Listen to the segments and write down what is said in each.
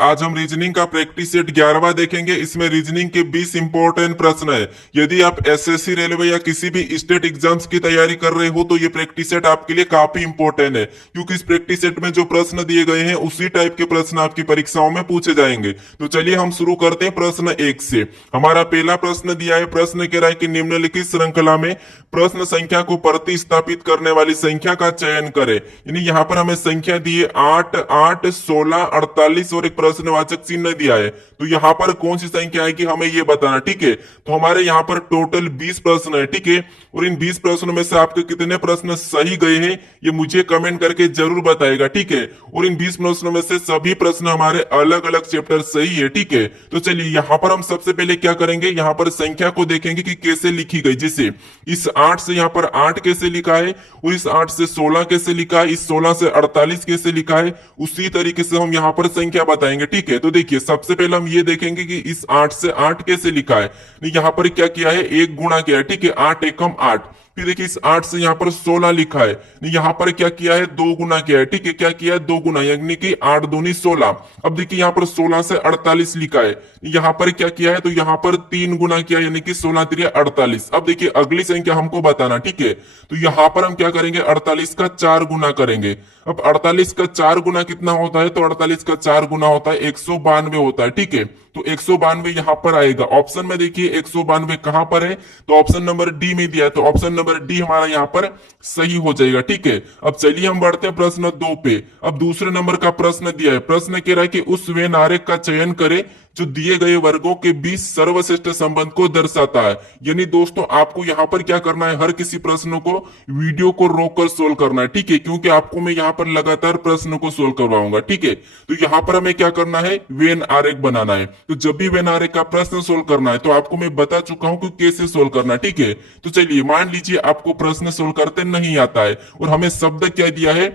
आज हम रीजनिंग का प्रैक्टिस सेट 11वां देखेंगे। इसमें रीजनिंग के 20 इंपॉर्टेंट प्रश्न है। यदि आप एसएससी, रेलवे या किसी भी स्टेट एग्जाम्स की तैयारी कर रहे हो तो ये प्रैक्टिस सेट आपके लिए काफी इंपॉर्टेंट है, क्योंकि इस प्रैक्टिस सेट में जो प्रश्न दिए गए हैं उसी टाइप के प्रश्न आपकी परीक्षाओं में पूछे जाएंगे। तो चलिए हम शुरू करते हैं प्रश्न 1 से। हमारा पहला प्रश्न दिया है, प्रश्न कह रहा है कि निम्नलिखित श्रृंखला में प्रश्न संख्या को प्रतिस्थापित करने वाली संख्या का चयन करें। यानी यहाँ पर हमें संख्या दी है 8, 8, 16, 48 और एक प्रश्नवाचक चिन्ह दिया है। तो यहाँ पर कौन सी संख्या है कि हमें ये बताना, ठीक है। तो हमारे यहाँ पर टोटल 20 प्रश्न है, ठीक है। और इन 20 प्रश्नों में से आपके कितने प्रश्न सही गए हैं ये मुझे कमेंट करके जरूर बताएगा, ठीक है। और इन 20 प्रश्नों में से सभी प्रश्न हमारे अलग अलग चैप्टर सही है, ठीक है। तो चलिए यहाँ पर हम सबसे पहले क्या करेंगे, यहाँ पर संख्या को देखेंगे कि कैसे लिखी गई। जैसे इस 8 से यहाँ पर 8 कैसे लिखा है, और इस 8 से 16 कैसे लिखा है, इस 16 से 48 कैसे लिखा है, उसी तरीके से हम यहाँ पर संख्या बताएंगे, ठीक है। तो देखिए सबसे पहले हम ये देखेंगे कि इस 8 से 8 कैसे लिखा है। यहाँ पर क्या किया है, एक गुणा किया है, ठीक है। 8 एकम 8। फिर देखिए इस 8 से यहाँ पर 16 लिखा है, यहाँ पर क्या किया है, 2 गुना किया है, ठीक है। क्या किया है, 2 गुना, यानी कि 8 दूनी 16। अब देखिए यहाँ पर 16 से 48 लिखा है, यहाँ पर क्या किया है, तो यहाँ पर 3 गुना किया, यानी कि 16 3 48। अब देखिए अगली संख्या हमको बताना, ठीक है। तो यहाँ पर हम क्या करेंगे, 48 का 4 गुना करेंगे। अब 48 का 4 गुना कितना होता है, तो 48 का 4 गुना होता है 192 होता है, ठीक है। तो 192 यहाँ पर आएगा। ऑप्शन में देखिए 192 कहां पर है, तो ऑप्शन नंबर डी में दिया है, तो ऑप्शन नंबर डी हमारा यहाँ पर सही हो जाएगा, ठीक है। अब चलिए हम बढ़ते हैं प्रश्न 2 पे। अब दूसरे नंबर का प्रश्न दिया है, प्रश्न कह रहा है कि उस वेन आरेख का चयन करें जो दिए गए वर्गों के बीच सर्वश्रेष्ठ संबंध को दर्शाता है। यानी दोस्तों आपको यहाँ पर क्या करना है, हर किसी प्रश्न को वीडियो को रोककर सोल्व करना है, ठीक है, क्योंकि आपको मैं यहाँ पर लगातार प्रश्नों को सोल्व करवाऊंगा, ठीक है। तो यहाँ पर हमें क्या करना है, वेन आरेख बनाना है। तो जब भी वेन आरेख का प्रश्न सोल्व करना है तो आपको मैं बता चुका हूं कि कैसे सोल्व करना, ठीक है। तो चलिए मान लीजिए आपको प्रश्न सोल्व करते नहीं आता है, और हमें शब्द क्या दिया है,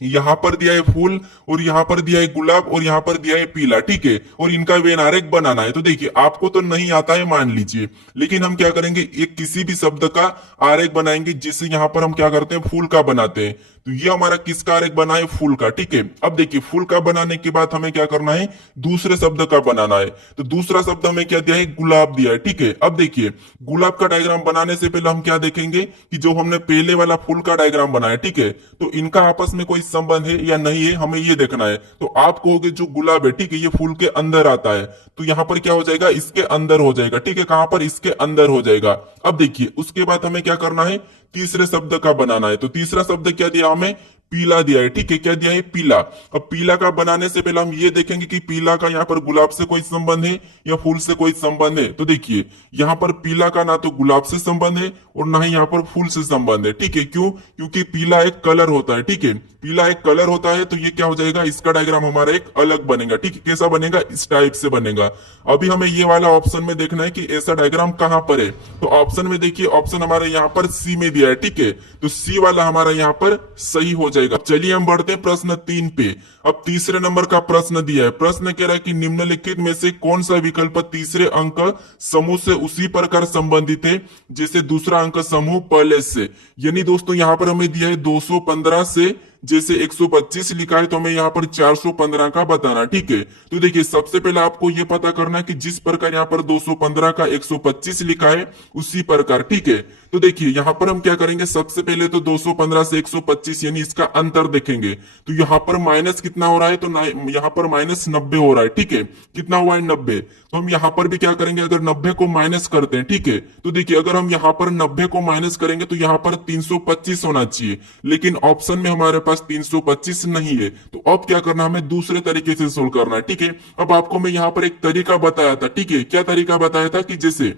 यहाँ पर दिया है फूल, और यहाँ पर दिया है गुलाब, और यहाँ पर दिया है पीला, ठीक है। और इनका वेन आरेख बनाना है। तो देखिए आपको तो नहीं आता है मान लीजिए, लेकिन हम क्या करेंगे, एक किसी भी शब्द का आरेख बनाएंगे, जिससे यहाँ पर हम क्या करते हैं, फूल का बनाते हैं। तो ये हमारा किसका आरेख बना है, फूल का, ठीक है। अब देखिए फूल का बनाने के बाद हमें क्या करना है, दूसरे शब्द का बनाना है। तो दूसरा शब्द हमें क्या दिया है, गुलाब दिया है, ठीक है। अब देखिए गुलाब का डायग्राम बनाने से पहले हम क्या देखेंगे कि जो हमने पहले वाला फूल का डायग्राम बनाया, ठीक है, तो इनका आपस में कोई संबंध है या नहीं है, हमें ये देखना है। तो आप कहोगे जो गुलाब है, ठीक है, ये फूल के अंदर आता है, तो यहाँ पर क्या हो जाएगा, इसके अंदर हो जाएगा, ठीक है। कहां पर, इसके अंदर हो जाएगा। अब देखिए उसके बाद हमें क्या करना है, तीसरे शब्द का बनाना है। तो तीसरा शब्द क्या दिया हमें, पीला दिया है, ठीक है। क्या दिया है, पीला। अब पीला का बनाने से पहले हम ये देखेंगे कि पीला का यहाँ पर गुलाब से कोई संबंध है या फूल से कोई संबंध है। तो देखिए यहाँ पर पीला का ना तो गुलाब से संबंध है और ना ही यहाँ पर फूल से संबंध है, ठीक है। क्यों, क्योंकि पीला एक कलर होता है, ठीक है। पीला एक कलर होता है, तो ये क्या हो जाएगा, इसका डायग्राम हमारा एक अलग बनेगा, ठीक है। कैसा बनेगा, इस टाइप से बनेगा। अभी हमें ये वाला ऑप्शन में देखना है कि ऐसा डायग्राम कहां पर है। तो ऑप्शन में देखिए, ऑप्शन हमारे यहाँ पर सी में दिया है, ठीक है। तो सी वाला हमारा यहाँ पर सही हो जाएगा। चलिए हम बढ़ते हैं प्रश्न 3 पे। अब तीसरे नंबर का प्रश्न दिया है, प्रश्न कह रहा है कि निम्नलिखित में से कौन सा विकल्प तीसरे अंक समूह से उसी प्रकार संबंधित है जैसे दूसरा अंक समूह पहले से। यानी दोस्तों यहाँ पर हमें दिया है 215 से जैसे 125 लिखा है, तो हमें यहाँ पर 415 का बताना, ठीक है। तो देखिए सबसे पहले आपको ये पता करना है कि जिस प्रकार यहाँ पर 215 का 125 लिखा है उसी प्रकार, ठीक है। तो देखिए यहाँ पर हम क्या करेंगे, सबसे पहले तो 215 से 125 यानी इसका अंतर देखेंगे। तो यहाँ पर माइनस कितना हो रहा है, तो यहाँ पर माइनस 90 हो रहा है, ठीक है। कितना हुआ है, 90। तो हम यहाँ पर भी क्या करेंगे, अगर 90 को माइनस करते हैं, ठीक है। तो देखिए अगर हम यहाँ पर 90 को माइनस करेंगे तो यहाँ पर 325 होना चाहिए, लेकिन ऑप्शन में हमारे पास 325 नहीं है। तो अब क्या करना, हमें दूसरे तरीके से सोल्व करना है, ठीक है। अब आपको मैं यहाँ पर एक तरीका बताया था, ठीक है। क्या तरीका बताया था कि जैसे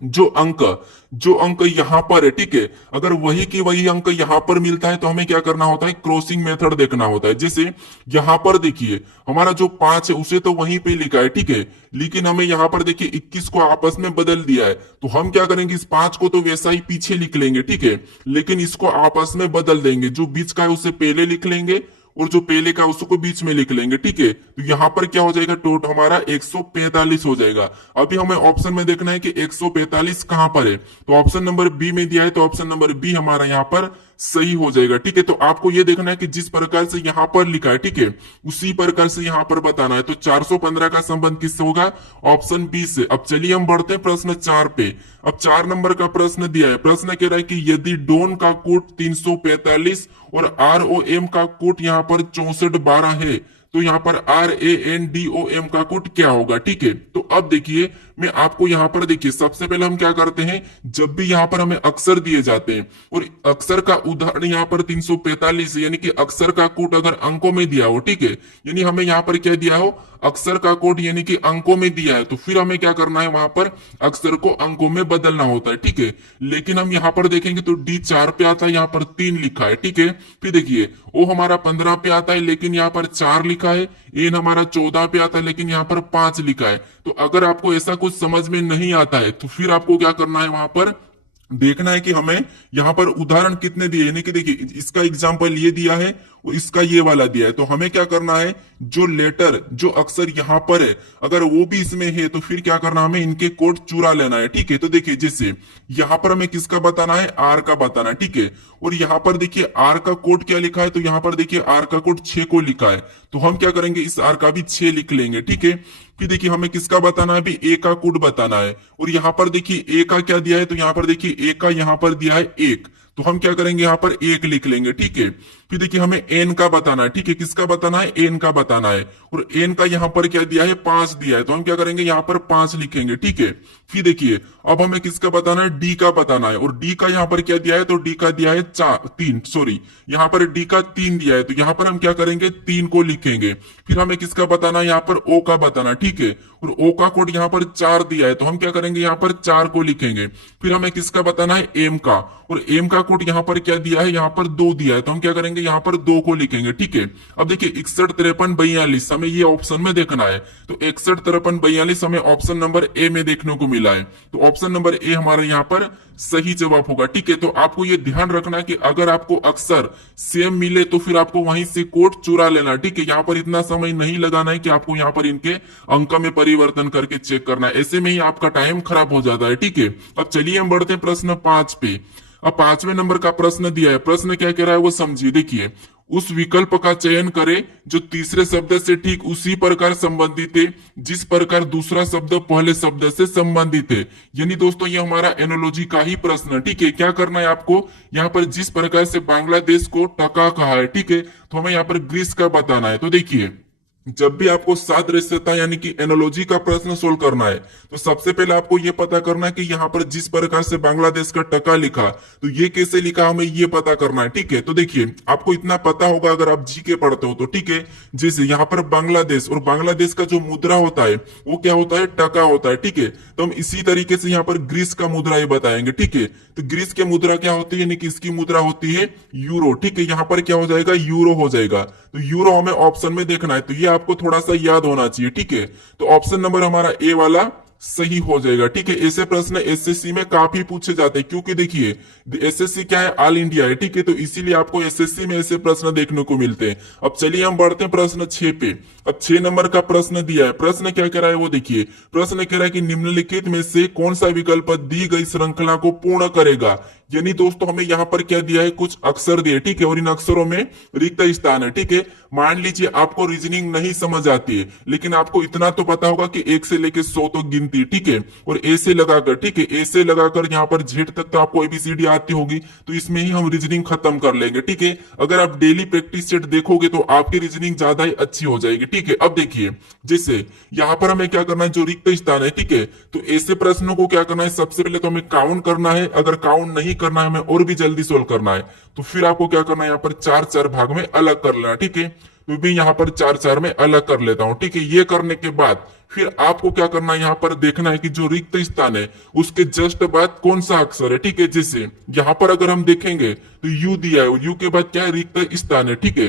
जो अंक यहाँ पर है, ठीक है, अगर वही की वही अंक यहाँ पर मिलता है तो हमें क्या करना होता है, क्रॉसिंग मेथड देखना होता है। जैसे यहाँ पर देखिए हमारा जो 5 है उसे तो वहीं पे लिखा है, ठीक है, लेकिन हमें यहाँ पर देखिए 21 को आपस में बदल दिया है। तो हम क्या करेंगे, इस 5 को तो वैसा ही पीछे लिख लेंगे, ठीक है, लेकिन इसको आपस में बदल देंगे। जो बीच का है उसे पहले लिख लेंगे और जो पहले का उसको बीच में लिख लेंगे, ठीक है। तो यहाँ पर क्या हो जाएगा, टोटल हमारा 145 हो जाएगा। अभी हमें ऑप्शन में देखना है कि 145 कहां पर है। तो ऑप्शन नंबर बी में दिया है, तो ऑप्शन नंबर बी हमारा यहाँ पर सही हो जाएगा। ठीक है, तो आपको ये देखना है कि जिस प्रकार से यहाँ पर लिखा है, ठीक है, उसी प्रकार से यहाँ पर बताना है। तो 415 का संबंध किससे होगा? ऑप्शन बी से। अब चलिए हम बढ़ते हैं प्रश्न 4 पे। अब 4 नंबर का प्रश्न दिया है। प्रश्न कह रहा है कि यदि डोन का कोट 345 और ROM का कोट यहाँ पर 6412 है, तो यहाँ पर RANDOM का कोट क्या होगा? ठीक है, तो अब देखिए मैं आपको यहाँ पर देखिए, सबसे पहले हम क्या करते हैं, जब भी यहाँ पर हमें अक्षर दिए जाते हैं और अक्षर का उदाहरण यहाँ पर 345 यानी कि अक्षर का कोट अगर अंकों में दिया हो, ठीक है, यानी हमें यहाँ पर क्या दिया हो, अक्षर का कोड यानी कि अंकों में दिया है, तो फिर हमें क्या करना है, वहां पर अक्षर को अंकों में बदलना होता है। ठीक है, लेकिन हम यहाँ पर देखेंगे तो D4 पे आता है, यहाँ पर 3 लिखा है। ठीक है, फिर देखिए O हमारा 15 पे आता है लेकिन यहाँ पर 4 लिखा है, N हमारा 14 पे आता है लेकिन यहाँ पर 5 लिखा है। तो अगर आपको ऐसा कुछ समझ में नहीं आता है तो फिर आपको क्या करना है, वहां पर देखना है कि हमें यहाँ पर उदाहरण कितने दिए, यानी कि देखिए इसका एग्जाम्पल ये दिया है और इसका ये वाला दिया है, तो हमें क्या करना है, जो लेटर जो अक्षर यहाँ पर है अगर वो भी इसमें है तो फिर क्या करना, हमें इनके कोड चुरा लेना है। ठीक है, तो देखिए जैसे यहाँ पर हमें किसका बताना है, आर का बताना है। ठीक है, और यहाँ पर देखिए आर का कोड क्या लिखा है, तो यहाँ पर देखिए आर का कोड 6 को लिखा है, तो हम क्या करेंगे, इस आर का भी 6 लिख लेंगे। ठीक है, फिर देखिए हमें किसका बताना है, भी ए का कोड बताना है, और यहाँ पर देखिए ए का क्या दिया है, तो यहाँ पर देखिए ए का यहाँ पर दिया है 1, तो हम क्या करेंगे, यहाँ पर 1 लिख लेंगे। ठीक है, फिर देखिए हमें एन का बताना है। ठीक है, किसका बताना है, एन का बताना है, और एन का यहाँ पर क्या दिया है, 5 दिया है, तो हम क्या करेंगे, यहाँ पर 5 लिखेंगे। ठीक है, फिर देखिए अब हमें किसका बताना है, डी का बताना है, और डी का यहाँ पर क्या दिया है, तो डी का दिया है 3 सॉरी, यहाँ पर डी का 3 दिया है, तो यहाँ पर हम क्या करेंगे, 3 को लिखेंगे। फिर हमें किसका बताना है, यहाँ पर ओ का बताना। ठीक है, और ओ का कोड यहाँ पर 4 दिया है, तो हम क्या करेंगे, यहाँ पर 4 को लिखेंगे। फिर हमें किसका बताना है, एम का, और एम का कोड यहाँ पर क्या दिया है, यहाँ पर 2 दिया है, तो हम क्या करेंगे, यहाँ पर 2 को लिखेंगे। ठीक है, अब देखिए 61 53 42 हमें ये ऑप्शन में देखना है, तो 61 53 42 हमें ऑप्शन नंबर ए में देखने को मिला है, तो ऑप्शन नंबर ए हमारा यहाँ पर सही जवाब होगा। ठीक है, तो आपको ये ध्यान रखना है कि अगर आपको अक्सर सेम मिले तो फिर आपको वहीं से कोड चुरा लेना। ठीक है, यहाँ पर इतना समय नहीं लगाना है कि आपको यहाँ पर इनके अंक में परिवर्तन करके चेक करना है, ऐसे में ही आपका टाइम खराब हो जाता है। ठीक है, अब चलिए हम बढ़ते हैं प्रश्न 5 पे। अब 5वें नंबर का प्रश्न दिया है, प्रश्न क्या कह रहा है वो समझिए। देखिए, उस विकल्प का चयन करें जो तीसरे शब्द से ठीक उसी प्रकार संबंधित है जिस प्रकार दूसरा शब्द पहले शब्द से संबंधित है। यानी दोस्तों ये हमारा एनोलॉजी का ही प्रश्न है। ठीक है, क्या करना है आपको, यहाँ पर जिस प्रकार से बांग्लादेश को टका कहा है, ठीक है, तो हमें यहाँ पर ग्रीस का बताना है। तो देखिए जब भी आपको सादृश्यता यानी कि एनोलॉजी का प्रश्न सोल्व करना है तो सबसे पहले आपको यह पता करना है कि यहाँ पर जिस प्रकार से बांग्लादेश का टका लिखा तो ये कैसे लिखा, हमें ये पता करना है। ठीक है, तो देखिए आपको इतना पता होगा अगर आप जीके पढ़ते हो तो। ठीक है, जैसे यहाँ पर बांग्लादेश, और बांग्लादेश का जो मुद्रा होता है वो क्या होता है, टका होता है। ठीक है, तो हम इसी तरीके से यहाँ पर ग्रीस का मुद्रा ही बताएंगे। ठीक है, तो ग्रीस की मुद्रा क्या होती है, यानी कि इसकी मुद्रा होती है यूरो। ठीक है, यहाँ पर क्या हो जाएगा, यूरो हो जाएगा, तो यूरो हमें ऑप्शन में देखना है, तो ये आपको थोड़ा सा याद होना चाहिए। ठीक है, तो ऑप्शन नंबर हमारा ए वाला सही हो जाएगा। ठीक है, ऐसे प्रश्न एसएससी में काफी पूछे जाते हैं क्योंकि देखिए एसएससी क्या है, ऑल इंडिया है। ठीक है, तो इसीलिए आपको एसएससी में ऐसे प्रश्न देखने को मिलते हैं। अब चलिए हम बढ़ते हैं प्रश्न 6 पे। अब 6 नंबर का प्रश्न दिया है, प्रश्न क्या कह रहा है वो देखिए। प्रश्न कह रहा है कि निम्नलिखित में से कौन सा विकल्प दी गई श्रृंखला को पूर्ण करेगा। यानी दोस्तों हमें यहाँ पर क्या दिया है, कुछ अक्षर दिए। ठीक है, और इन अक्षरों में रिक्त स्थान है। ठीक है, मान लीजिए आपको रीजनिंग नहीं समझ आती है लेकिन आपको इतना तो पता होगा कि 1 से लेकर 100 तक गिनती। ठीक है, और ए से लगाकर, ठीक है, ए से लगाकर यहाँ पर जेड तक तो आपको एबीसीडी आती होगी, तो इसमें ही हम रीजनिंग खत्म कर लेंगे। ठीक है, अगर आप डेली प्रैक्टिस सेट देखोगे तो आपकी रीजनिंग ज्यादा ही अच्छी हो जाएगी। ठीक है, अब देखिए जैसे यहाँ पर हमें क्या करना है, जो रिक्त स्थान है, ठीक है, तो ऐसे प्रश्नों को क्या करना है, सबसे पहले तो हमें काउंट करना है। अगर काउंट नहीं करना है, हमें और भी जल्दी सोल्व करना है, तो फिर आपको क्या करना है, यहाँ पर 4-4 भाग में अलग कर लेना। ठीक है, तो भी यहाँ पर 4-4 में अलग कर लेता हूं। ठीक है, ये करने के बाद फिर आपको क्या करना है, यहाँ पर देखना है कि जो रिक्त स्थान है उसके जस्ट बाद कौन सा अक्षर है। ठीक है, जैसे यहाँ पर अगर हम देखेंगे तो यू दिया है, यू के बाद क्या है, रिक्त स्थान है। ठीक है,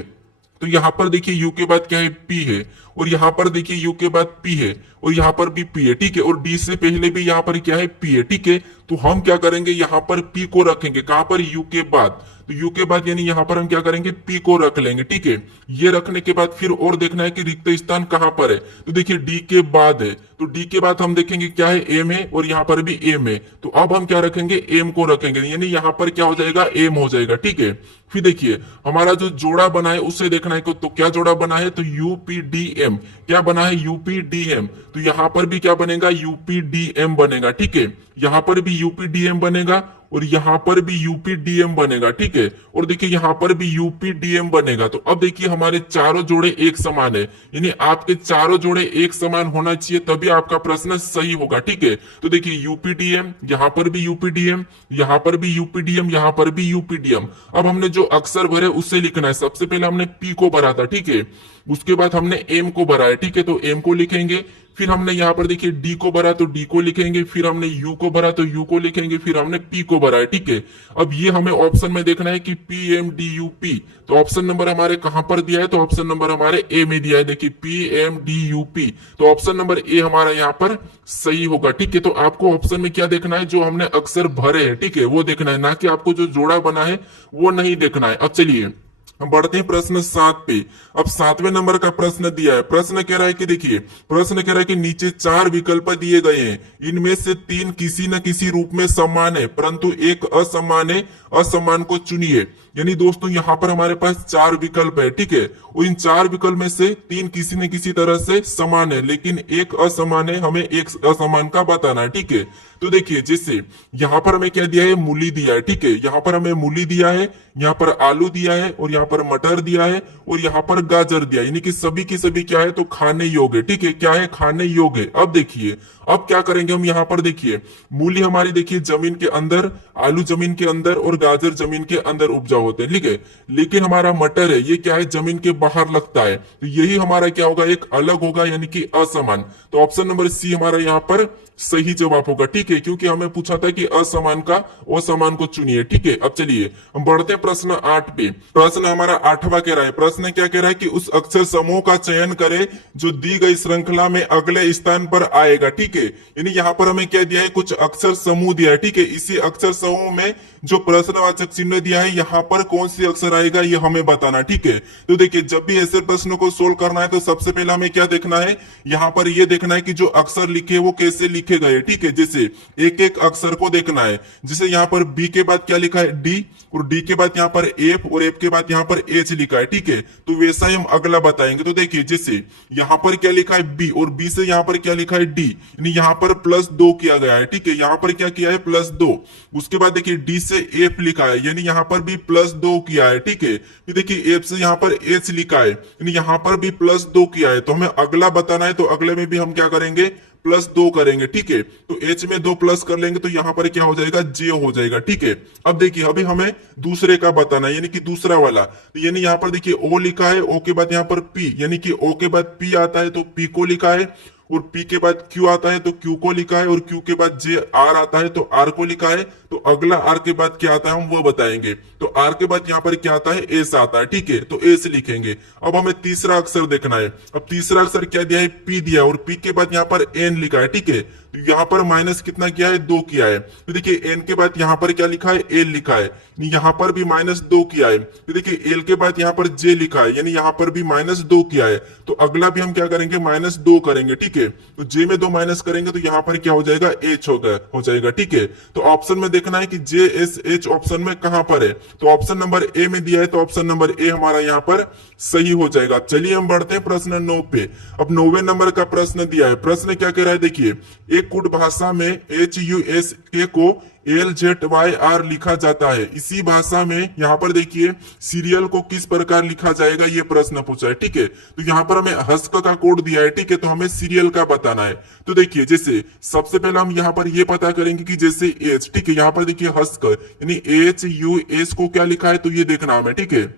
तो यहाँ पर देखिए यू के बाद क्या है, पी है, और यहाँ पर देखिए यू के बाद पी है और यहाँ पर भी पी है, ठीक है, और डी से पहले भी यहाँ पर क्या है, पी है, ठीक है। तो हम क्या करेंगे, यहाँ पर पी को रखेंगे कहां पर, यू के बाद। तो यू के बाद यानी यहाँ पर हम क्या करेंगे, पी को रख लेंगे, ठीक है। ये रखने के बाद फिर और देखना है कि रिक्त स्थान कहां पर है। तो देखिए डी के बाद है, तो डी के बाद हम देखेंगे क्या है, एम है, और यहाँ पर भी एम है। तो अब हम क्या रखेंगे, एम को रखेंगे, यानी यहाँ पर क्या हो जाएगा, एम हो जाएगा, ठीक है। फिर देखिए हमारा जो जोड़ा बना है उससे देखना है, तो क्या जोड़ा बना है, तो यूपीडीएम क्या बना है, यूपीडीएम। तो यहाँ पर भी क्या बनेगा, यूपीडीएम बनेगा, ठीक है। यहाँ पर भी यूपीडीएम बनेगा और यहाँ पर भी यूपीडीएम बनेगा, ठीक है। और देखिए यहाँ पर भी यूपीडीएम बनेगा। तो अब देखिए हमारे चारों जोड़े एक समान है, यानी आपके चारों जोड़े एक समान होना चाहिए, तभी आपका प्रश्न सही होगा, ठीक है। तो देखिए यूपीडीएम, यहाँ पर भी यूपीडीएम, यहाँ पर भी यूपीडीएम, यहाँ पर भी यूपीडीएम। अब हमने जो अक्षर भरे उससे लिखना है। सबसे पहले हमने पी को भरा था, ठीक है, उसके बाद हमने एम को भरा है, ठीक है, तो एम को लिखेंगे। फिर हमने यहाँ पर देखिए डी को भरा तो डी को लिखेंगे, फिर हमने यू को भरा तो यू को लिखेंगे, फिर हमने पी को भरा है, ठीक है। अब ये हमें ऑप्शन में देखना है कि P M D U P. तो ऑप्शन नंबर हमारे कहां पर दिया है, तो ऑप्शन नंबर हमारे ए में दिया है, देखिए P M D U P. तो ऑप्शन नंबर ए हमारा यहाँ पर सही होगा, ठीक है। तो आपको ऑप्शन में क्या देखना है, जो हमने अक्षर भरे हैं, ठीक है, वो देखना है, ना कि आपको जो जोड़ा बना है वो नहीं देखना है। अब चलिए हम बढ़ते हैं प्रश्न 7 पे। अब 7वें नंबर का प्रश्न दिया है। प्रश्न कह रहा है कि देखिए, प्रश्न कह रहा है कि नीचे 4 विकल्प दिए गए हैं, इनमें से 3 किसी न किसी रूप में समान है परंतु एक असमान है, असमान को चुनिए। यानी दोस्तों यहाँ पर हमारे पास 4 विकल्प है, ठीक है, और इन 4 विकल्प में से 3 किसी न किसी तरह से समान है, लेकिन एक असमान है, हमें एक असमान का बताना है, ठीक है। तो देखिए जैसे यहाँ पर हमें क्या दिया है, मूली दिया है, ठीक है, यहाँ पर हमें मूली दिया है, यहाँ पर आलू दिया है, और यहाँ पर मटर दिया है, और यहाँ पर गाजर दिया है, यानी कि सभी की सभी क्या है, तो खाने योग्य है, ठीक है, क्या है, खाने योग्य। अब देखिए अब क्या करेंगे हम, यहाँ पर देखिए मूली हमारी देखिए जमीन के अंदर, आलू जमीन के अंदर और गाजर जमीन के अंदर उपजाऊ होते हैं, ठीक है। लेकिन हमारा मटर है, ये क्या है, जमीन के बाहर लगता है, तो यही हमारा क्या होगा, एक अलग होगा, यानी कि असमान। तो ऑप्शन नंबर सी हमारा यहाँ पर सही जवाब होगा, ठीक है, क्योंकि हमें पूछा था कि असमान का असमान को चुनिए, ठीक है। अब चलिए हम बढ़ते हैं प्रश्न 8 पे। प्रश्न हमारा 8वां कह रहा है, प्रश्न क्या कह रहा है कि उस अक्षर समूह का चयन करें जो दी गई श्रृंखला में अगले स्थान पर आएगा, ठीक है। यानी यहाँ पर हमें क्या दिया है, कुछ अक्षर समूह दिया है, ठीक है। इसी अक्षर समूह में जो प्रश्नवाचक चिन्ह दिया है, यहाँ पर कौन सी अक्षर आएगा ये हमें बताना, ठीक है। तो देखिए जब भी ऐसे प्रश्नों को सोल्व करना है तो सबसे पहले हमें क्या देखना है, यहाँ पर ये देखना है कि जो अक्षर लिखे वो कैसे लिखे गए, ठीक है। जैसे एक एक अक्षर को देखना है, जैसे यहाँ पर बी के बाद क्या लिखा है, डी, और डी के बाद यहाँ पर एफ, और एफ के बाद यहाँ पर एच लिखा है, ठीक है। तो वैसा ही हम अगला बताएंगे। तो देखिए जैसे यहाँ पर क्या लिखा है, बी, और बी से यहाँ पर क्या लिखा है, डी, यानी यहाँ पर +2 किया गया है, ठीक है। यहाँ पर क्या किया है, +2। उसके बाद देखिए डी से एफ लिखा है, यानी यहाँ पर भी +2 किया है, ठीक है। फिर देखिए एफ से यहाँ पर एच लिखा है, यानी यहाँ पर भी +2 किया है। तो हमें अगला बताना है, तो अगले में भी हम क्या करेंगे, +2 करेंगे, ठीक है। तो एच में 2 प्लस कर लेंगे तो यहाँ पर क्या हो जाएगा, जे हो जाएगा, ठीक है। अब देखिए अभी हमें दूसरे का बताना है, यानी कि दूसरा वाला। तो यानी यहाँ पर देखिए ओ लिखा है, ओ के बाद यहाँ पर पी, यानी कि ओ के बाद पी आता है तो पी को लिखा है, और पी के बाद क्यू आता है तो क्यू को लिखा है, और क्यू के बाद जे आर आता है तो आर को लिखा है। तो अगला आर के बाद क्या आता है हम वो बताएंगे। तो आर के बाद यहाँ पर क्या आता है, एस आता है, ठीक है, तो एस लिखेंगे। अब हमें तीसरा अक्षर देखना है। अब तीसरा अक्षर क्या दिया है, पी दिया, और पी के बाद यहाँ पर एन लिखा है, ठीक है। तो यहाँ पर माइनस कितना किया है, 2 किया है। तो देखिए एन के बाद यहाँ पर क्या लिखा है, एल लिखा है, यहाँ पर भी -2 किया है। तो देखिए एल के बाद यहाँ पर जे लिखा है, यानी यहाँ पर भी -2 किया है। तो अगला भी हम क्या करेंगे, -2 करेंगे, ठीक है। तो जे में 2 माइनस करेंगे तो यहाँ पर क्या हो जाएगा, एच हो जाएगा, ठीक है। तो ऑप्शन में देखना है कि जे एस एच ऑप्शन में कहां पर है। तो ऑप्शन नंबर ए में दिया है, तो ऑप्शन नंबर ए हमारा यहाँ पर सही हो जाएगा। चलिए हम बढ़ते हैं प्रश्न 9 पे। अब 9वें नंबर का प्रश्न दिया है। प्रश्न क्या कह रहा है, देखिए एक कुट भाषा में HUSK को LZYR लिखा जाता है। इसी भाषा में यहाँ पर देखिए सीरियल को किस प्रकार लिखा जाएगा, ये प्रश्न पूछा है, ठीक है। तो यहाँ पर हमें हस्क का कोड दिया है, ठीक है, तो हमें सीरियल का बताना है। तो देखिए जैसे सबसे पहले हम यहाँ पर ये पता करेंगे कि जैसे एच, ठीक है, यहाँ पर देखिए हस्क यानी HUS को क्या लिखा है, तो ये देखना हमें, ठीक है।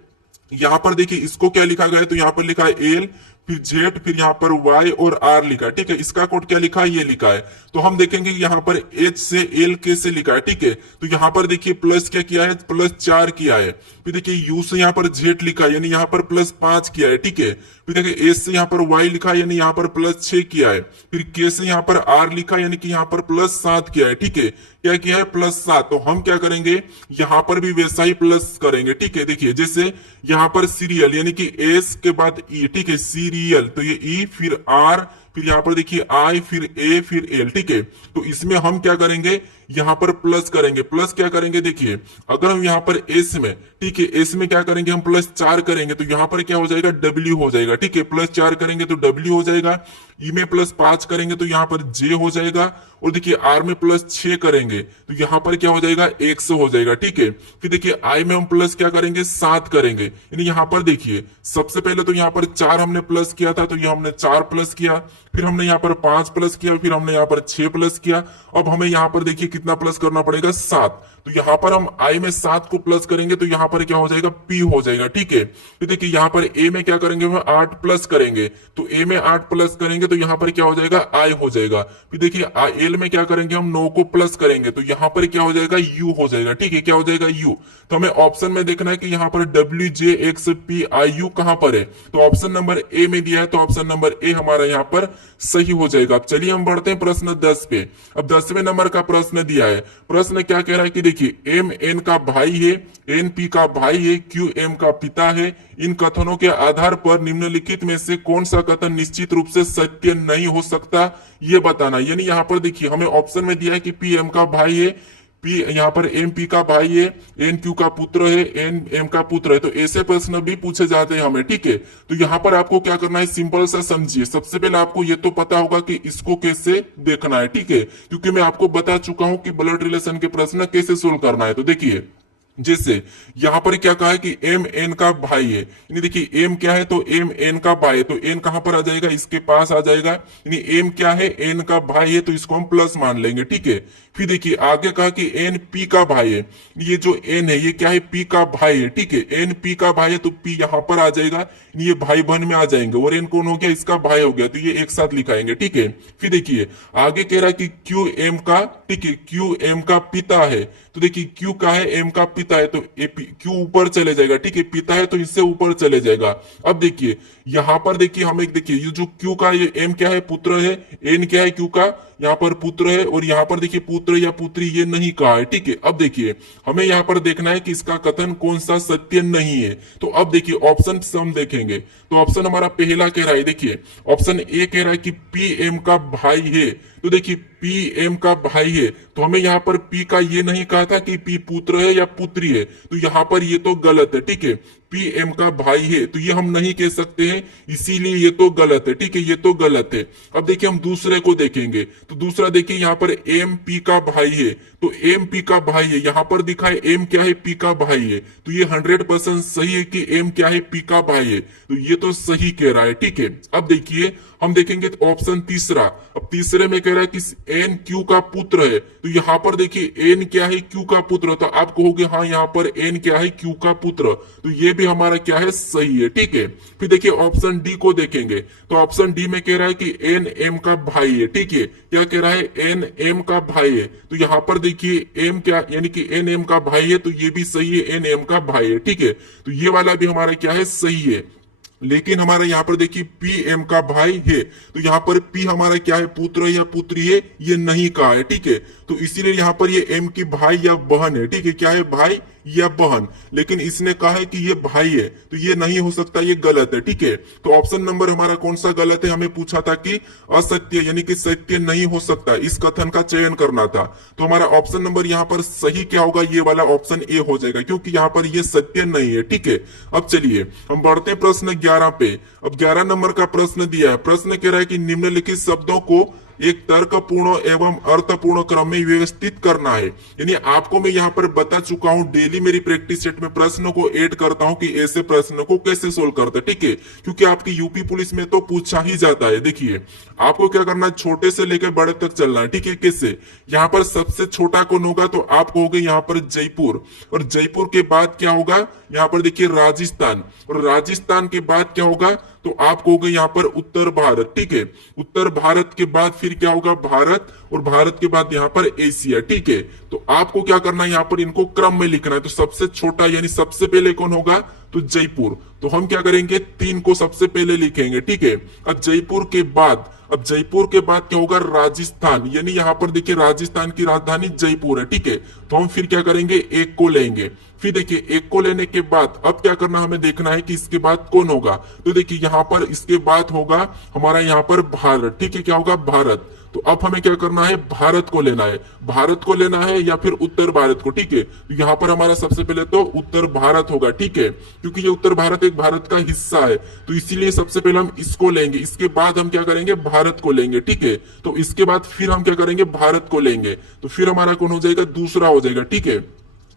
यहाँ पर देखिए इसको क्या लिखा गया है, तो यहाँ पर लिखा है एल, फिर जेड, फिर यहाँ पर वाई और आर लिखा है, ठीक है। इसका कोड क्या लिखा है, ये लिखा है। तो हम देखेंगे यहाँ पर एच से एल के से लिखा है, ठीक है। तो यहाँ पर देखिए प्लस क्या किया है, +4 किया है। फिर देखिए यू से यहाँ पर जेड लिखा है, यानी यहाँ पर +5 किया है, ठीक है। फिर देखिए एस से यहाँ पर वाई लिखा है, यानी यहाँ पर +6 किया है। फिर के से यहाँ पर आर लिखा है, यानी कि यहाँ पर +7 किया है, ठीक है। क्या किया है, +7। तो हम क्या करेंगे, यहाँ पर भी वैसा ही प्लस करेंगे, ठीक है। देखिए जैसे यहाँ पर सीरियल यानी कि एस के बाद ई, ठीक है, सीरियल, तो ये ई फिर आर, फिर यहाँ पर देखिए आई, फिर ए, फिर एल, ठीक है। तो इसमें हम क्या करेंगे, यहाँ पर प्लस करेंगे। प्लस क्या करेंगे, देखिए अगर हम यहाँ पर एस में, ठीक है, एस में क्या करेंगे हम +4 करेंगे, तो यहाँ पर क्या हो जाएगा, डब्ल्यू हो जाएगा, ठीक है। +4 करेंगे तो डब्ल्यू हो जाएगा। ई में +5 करेंगे तो यहाँ पर जे हो जाएगा। और देखिए आर में +6 करेंगे तो यहाँ पर क्या हो जाएगा, 100 हो जाएगा, ठीक है। फिर देखिए आई में हम प्लस क्या करेंगे, 7 करेंगे, यानी यहाँ पर देखिए सबसे पहले तो यहाँ पर 4 हमने प्लस किया था, तो ये हमने 4 प्लस किया। फिर हमने यहाँ पर 5 प्लस किया, फिर हमने यहाँ पर 6 प्लस किया। अब हमें यहाँ पर देखिए कितना प्लस करना पड़ेगा, 7। तो यहाँ पर हम आई में 7 को प्लस करेंगे तो यहाँ पर क्या हो जाएगा, पी हो जाएगा, ठीक है। फिर देखिए यहाँ पर ए में क्या करेंगे, हम 8 प्लस करेंगे, तो ए में 8 प्लस करेंगे तो यहाँ पर क्या हो जाएगा, आई हो जाएगा। फिर देखिए एल में क्या करेंगे, हम 9 को प्लस करेंगे तो यहाँ पर क्या हो जाएगा, यू हो जाएगा, ठीक है। क्या हो जाएगा, यू। तो हमें ऑप्शन में देखना है कि यहाँ पर W J x P I you कहां पर है, तो ऑप्शन नंबर ए में दिया है, तो ऑप्शन नंबर ए हमारा यहाँ पर सही हो जाएगा। अब चलिए हम बढ़ते हैं प्रश्न 10 पे। अब 10वें नंबर का प्रश्न दिया है। प्रश्न क्या कह रहा है कि देखिए एम एन का भाई है, एन पी का भाई है, क्यू एम का पिता है। इन कथनों के आधार पर निम्नलिखित में से कौन सा कथन निश्चित रूप से सत्य नहीं हो सकता, ये बताना। यानी यहाँ पर देखिए हमें ऑप्शन में दिया है कि पी एम का भाई है, पी यहाँ पर एम पी का भाई है, एन क्यू का पुत्र है, एन एम का पुत्र है। तो ऐसे प्रश्न भी पूछे जाते हैं हमें, ठीक है। तो यहाँ पर आपको क्या करना है, सिंपल सा समझिए। सबसे पहले आपको ये तो पता होगा कि इसको कैसे देखना है, ठीक है, क्योंकि मैं आपको बता चुका हूं कि ब्लड रिलेशन के प्रश्न कैसे सोल्व करना है। तो देखिए जैसे यहाँ पर क्या कहा है कि एम एन का भाई है, यानी देखिए एम क्या है, तो एम एन का भाई है, तो एन कहां पर आ जाएगा, इसके पास आ जाएगा। यानी एम क्या है, एन का भाई है, तो इसको हम प्लस मान लेंगे, ठीक है। फिर देखिए आगे कहा कि एन पी का भाई है, ये जो एन है ये क्या है, पी का भाई है, ठीक है। एन पी का भाई है तो पी यहाँ पर आ जाएगा, ये भाई बहन में आ जाएंगे। और एन कौन हो गया, इसका भाई हो गया, तो ये एक साथ लिखाएंगे, ठीक है। फिर देखिए आगे कह रहा है कि क्यू एम का, ठीक है, क्यू एम का पिता है। तो देखिए क्यू का है, एम का पिता है, तो क्यू ऊपर चले जाएगा, ठीक है, पिता है तो इससे ऊपर चले जाएगा। अब देखिए यहाँ पर देखिए हमें देखिए ये जो क्यू का, ये एम क्या है, पुत्र है, एन क्या है, क्यू का यहाँ पर पुत्र है, और यहाँ पर देखिए पुत्र या पुत्री ये नहीं कहा है, ठीक है। अब देखिए हमें यहाँ पर देखना है कि इसका कथन कौन सा सत्य नहीं है। तो अब देखिए ऑप्शन हम देखेंगे, तो ऑप्शन हमारा पहला कह रहा है, देखिए ऑप्शन ए कह रहा है कि पी एम का भाई है। तो देखिए पी एम का भाई है, तो हमें यहाँ पर पी का ये नहीं कहा था कि पी पुत्र है या पुत्री है, तो यहाँ पर ये तो गलत है, ठीक है। पी एम का भाई है तो ये हम नहीं कह सकते हैं, इसीलिए ये तो गलत है, ठीक है, ये तो गलत है। अब देखिए हम दूसरे को देखेंगे, तो दूसरा देखिए यहाँ पर एम पी का भाई है, तो एम पी का भाई है, यहाँ पर दिखा है एम क्या है, पी का भाई है, तो ये 100% सही है कि एम क्या है, पी का भाई है, तो ये तो सही कह रहा है, ठीक है। अब देखिए हम देखेंगे तो ऑप्शन तीसरा। अब तीसरे में कह रहा है कि एन क्यू का पुत्र है, तो यहाँ पर देखिए एन क्या है, क्यू का पुत्र, तो आप कहोगे हाँ यहाँ पर एन क्या है, क्यू का पुत्र, तो ये भी हमारा क्या है, सही है, ठीक है। फिर देखिए ऑप्शन डी को देखेंगे, तो ऑप्शन डी में कह रहा है कि एन एम का भाई है, ठीक है। क्या कह रहा है, एन एम का भाई है, तो यहाँ पर देखिए एम क्या, यानी कि एन एम का भाई है, तो ये भी सही है, एन एम का भाई है, ठीक है। तो ये वाला भी हमारा क्या है, सही है। लेकिन हमारा यहाँ पर देखिए पी एम का भाई है, तो यहाँ पर पी हमारा क्या है, पुत्र या पुत्री है, ये नहीं कहा है, ठीक है। तो इसीलिए यहाँ पर ये एम की भाई या बहन है, ठीक है, क्या है, भाई या बहन, लेकिन इसने कहा है कि ये भाई है, तो ये नहीं हो सकता, ये गलत है, ठीक है। तो ऑप्शन नंबर हमारा कौन सा गलत है, हमें पूछा था कि असत्य यानी कि सत्य नहीं हो सकता, इस कथन का चयन करना था। तो हमारा ऑप्शन नंबर यहाँ पर सही क्या होगा, ये वाला ऑप्शन ए हो जाएगा, क्योंकि यहाँ पर ये सत्य नहीं है, ठीक है। अब चलिए हम बढ़ते हैं प्रश्न 11 पे। अब 11 नंबर का प्रश्न दिया है। प्रश्न कह रहा है कि निम्नलिखित शब्दों को एक तर्कपूर्ण एवं अर्थपूर्ण क्रम में व्यवस्थित करना है। यानी आपको मैं यहाँ पर बता चुका हूँ, डेली मेरी प्रैक्टिस सेट में प्रश्नों को ऐड करता हूँ कि ऐसे प्रश्नों को कैसे सोल्व करते हैं, ठीक है, क्योंकि आपकी यूपी पुलिस में तो पूछा ही जाता है। देखिए आपको क्या करना है, छोटे से लेकर बड़े तक चलना है, ठीक है। कैसे, यहाँ पर सबसे छोटा कौन होगा, तो आप कहोगे यहाँ पर जयपुर, और जयपुर के बाद क्या होगा, यहाँ पर देखिए राजस्थान, और राजस्थान के बाद क्या होगा, तो आप कहोगे यहाँ पर उत्तर भारत, ठीक है। उत्तर भारत के बाद फिर क्या होगा, भारत, और भारत के बाद यहाँ पर एशिया, ठीक है। तो आपको क्या करना है, यहाँ पर इनको क्रम में लिखना है। तो सबसे छोटा यानी सबसे पहले कौन होगा, तो जयपुर। तो हम क्या करेंगे, 3 को सबसे पहले लिखेंगे, ठीक है। अब जयपुर के बाद, अब जयपुर के बाद क्या होगा, राजस्थान, यानी यहाँ पर देखिए राजस्थान की राजधानी जयपुर है, ठीक है। तो हम फिर क्या करेंगे, 1 को लेंगे। फिर देखिए 1 को लेने के बाद अब क्या करना, हमें देखना है कि इसके बाद कौन होगा। तो देखिए यहाँ पर इसके बाद होगा हमारा यहाँ पर भारत, ठीक है। क्या होगा, भारत। तो अब हमें क्या करना है, भारत को लेना है। भारत को लेना है या फिर उत्तर भारत को, ठीक है। तो यहाँ पर हमारा सबसे पहले तो उत्तर भारत होगा, ठीक है, क्योंकि ये उत्तर भारत एक भारत का हिस्सा है। तो इसीलिए सबसे पहले हम इसको लेंगे, इसके बाद हम क्या करेंगे, भारत को लेंगे, ठीक है। तो इसके बाद फिर हम क्या करेंगे, भारत को लेंगे। तो फिर हमारा कौन हो जाएगा, दूसरा हो जाएगा, ठीक है।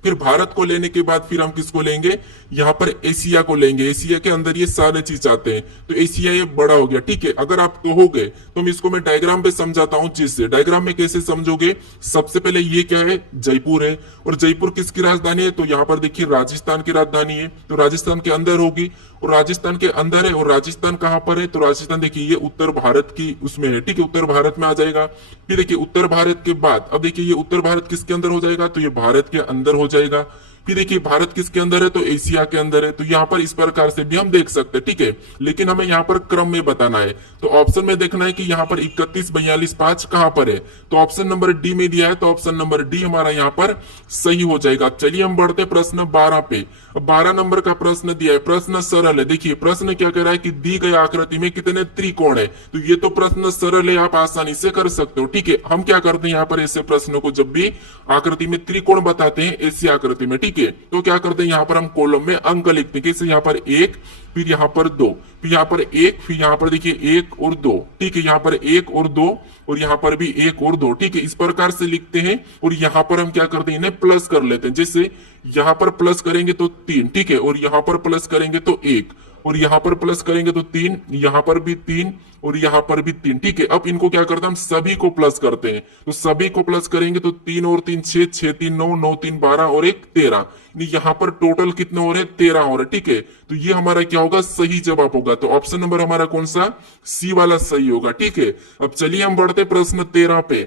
फिर भारत को लेने के बाद फिर हम किसको लेंगे, यहाँ पर एशिया को लेंगे। एशिया के अंदर ये सारे चीज आते हैं, तो एशिया ये बड़ा हो गया, ठीक है। अगर आप कहोगे तो हम इसको मैं डायग्राम पे समझाता हूँ चीज से। डायग्राम में कैसे समझोगे, सबसे पहले ये क्या है, जयपुर है, और जयपुर किसकी राजधानी है, तो यहाँ पर देखिए राजस्थान की राजधानी है। तो राजस्थान के अंदर होगी, और राजस्थान के अंदर है, और राजस्थान कहाँ पर है, तो राजस्थान देखिए ये उत्तर भारत की उसमें है, ठीक है, उत्तर भारत में आ जाएगा। फिर देखिए उत्तर भारत के बाद अब देखिए ये उत्तर भारत किसके अंदर हो जाएगा, तो ये भारत के अंदर हो जाएगा। फिर देखिए भारत किसके अंदर है, तो एशिया के अंदर है। तो यहाँ पर इस प्रकार से भी हम देख सकते हैं, ठीक है। लेकिन हमें यहाँ पर क्रम में बताना है। तो ऑप्शन में देखना है कि यहाँ पर 31, 42, 5 कहाँ पर है। तो ऑप्शन नंबर डी में दिया है, तो ऑप्शन नंबर डी हमारा यहाँ पर सही हो जाएगा। चलिए हम बढ़ते प्रश्न 12 पे। 12 नंबर का प्रश्न दिया है, प्रश्न सरल है। देखिए प्रश्न क्या कह रहा है कि दी गई आकृति में कितने त्रिकोण है। तो ये तो प्रश्न सरल है, आप आसानी से कर सकते हो, ठीक है। हम क्या करते हैं यहाँ पर ऐसे प्रश्नों को, जब भी आकृति में त्रिकोण बताते हैं ऐसी आकृति में, ठीक है, तो क्या करते हैं यहाँ पर हम कॉलम में अंक लिखते हैं। कैसे, यहाँ पर 1, फिर यहाँ पर 2, फिर यहाँ पर 1, फिर यहाँ पर देखिए 1 और 2, ठीक है। यहाँ पर 1 और 2, और यहाँ पर भी 1 और 2, ठीक है। इस प्रकार से लिखते हैं, और यहाँ पर हम क्या करते हैं, इन्हें प्लस कर लेते हैं। जैसे यहाँ पर प्लस करेंगे तो 3, ठीक है, और यहाँ पर प्लस करेंगे तो 1, और यहाँ पर प्लस करेंगे तो 3, यहाँ पर भी 3, और यहाँ पर भी 3, ठीक है। अब इनको क्या करते हैं, हम सभी को प्लस करते हैं। तो सभी को प्लस करेंगे तो 3 और 3 6, 6 3 9, 9 3 12, और 1 13। यहाँ पर टोटल कितने हो रहे हैं, 13 हो रहे, ठीक है। तो ये हमारा क्या होगा, सही जवाब होगा। तो ऑप्शन नंबर हमारा कौन सा, सी वाला सही होगा, ठीक है। अब चलिए हम बढ़ते प्रश्न 13 पे।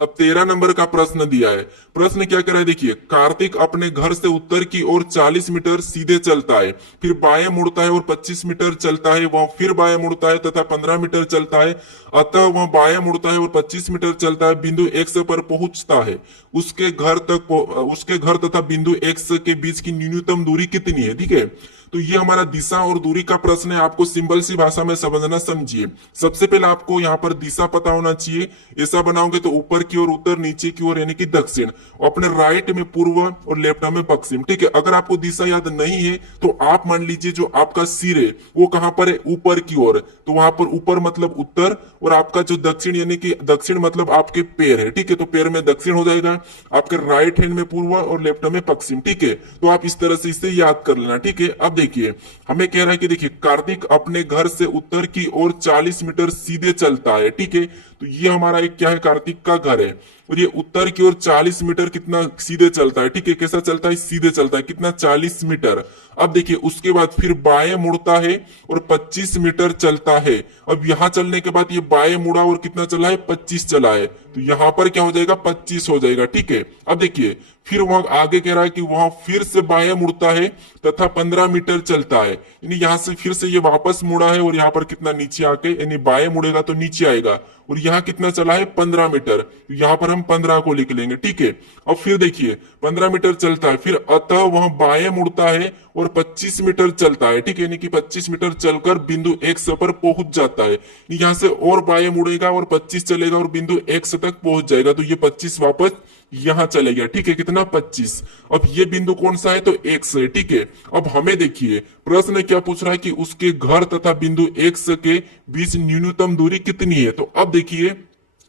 अब 13 नंबर का प्रश्न दिया है। प्रश्न क्या कर रहा है, देखिए कार्तिक अपने घर से उत्तर की ओर 40 मीटर सीधे चलता है, फिर बाएं मुड़ता है और 25 मीटर चलता है, वह फिर बाएं मुड़ता है तथा 15 मीटर चलता है, अतः वह बाएं मुड़ता है और 25 मीटर चलता है, बिंदु एक्स पर पहुंचता है। उसके घर तथा बिंदु एक्स के बीच की न्यूनतम दूरी कितनी है, ठीक है। तो ये हमारा दिशा और दूरी का प्रश्न है। आपको सिंपल सी भाषा में समझना, समझिए। सबसे पहले आपको यहाँ पर दिशा पता होना चाहिए। ऐसा बनाओगे तो ऊपर की ओर उत्तर, नीचे की ओर यानी कि दक्षिण, अपने राइट में पूर्व और लेफ्ट में पश्चिम, ठीक है। अगर आपको दिशा याद नहीं है तो आप मान लीजिए जो आपका सिर है वो कहाँ पर है, ऊपर की ओर, तो वहां पर ऊपर मतलब उत्तर, और आपका जो दक्षिण यानी कि दक्षिण मतलब आपके पैर है, ठीक है। तो पैर में दक्षिण हो जाएगा, आपके राइट हैंड में पूर्व और लेफ्ट में पश्चिम, ठीक है। तो आप इस तरह से इसे याद कर लेना, ठीक है। अब देखिए हमें कह रहा है कि देखिए कार्तिक अपने घर से उत्तर की ओर 40 मीटर सीधे चलता है, ठीक है। तो ये हमारा एक क्या है, कार्तिक का घर है, और ये उत्तर की ओर 40 मीटर कितना सीधे चलता है, ठीक है। कैसा चलता है, सीधे चलता है, कितना, 40 मीटर। अब देखिए उसके बाद फिर बाएं मुड़ता है और 25 मीटर चलता है। अब यहां चलने के बाद ये बाएं मुड़ा और कितना चला है, 25 चला है। तो यहां पर क्या हो जाएगा, 25 हो जाएगा, ठीक है। अब देखिए फिर वहां आगे कह रहा है कि वहां फिर से बाएं मुड़ता है तथा 15 मीटर चलता है, यानी यहां से फिर से ये वापस मुड़ा है, और यहाँ पर कितना नीचे आके, यानी बाएं मुड़ेगा तो नीचे आएगा, और यहाँ कितना चला है, 15 मीटर। तो यहाँ पर हम 15 को लिख लेंगे, ठीक है। अब फिर देखिए 15 मीटर चलता है, फिर अतः वह बाएं मुड़ता है और 25 मीटर चलता है, ठीक है, यानी कि 25 मीटर चलकर बिंदु एक्स पर पहुंच जाता है। यहाँ से और बाएं मुड़ेगा और 25 चलेगा और बिंदु एक्स तक पहुंच जाएगा। तो ये 25 वापस यहां चले गया, ठीक है, कितना, 25। अब ये बिंदु कौन सा है, तो एक्स है, ठीक है। अब हमें देखिए प्रश्न क्या पूछ रहा है कि उसके घर तथा बिंदु एक्स के बीच न्यूनतम दूरी कितनी है। तो अब देखिए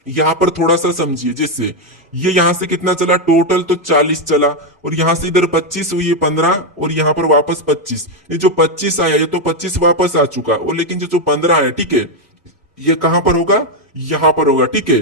यहां पर थोड़ा सा समझिए, जैसे ये यहां से कितना चला, टोटल तो 40 चला, और यहां से इधर 25 हुई है, 15, और यहां पर वापस 25। ये जो 25 आया ये तो 25 वापस आ चुका, और लेकिन जो 15 है, ठीक है, ये कहां पर होगा, यहां पर होगा, ठीक है।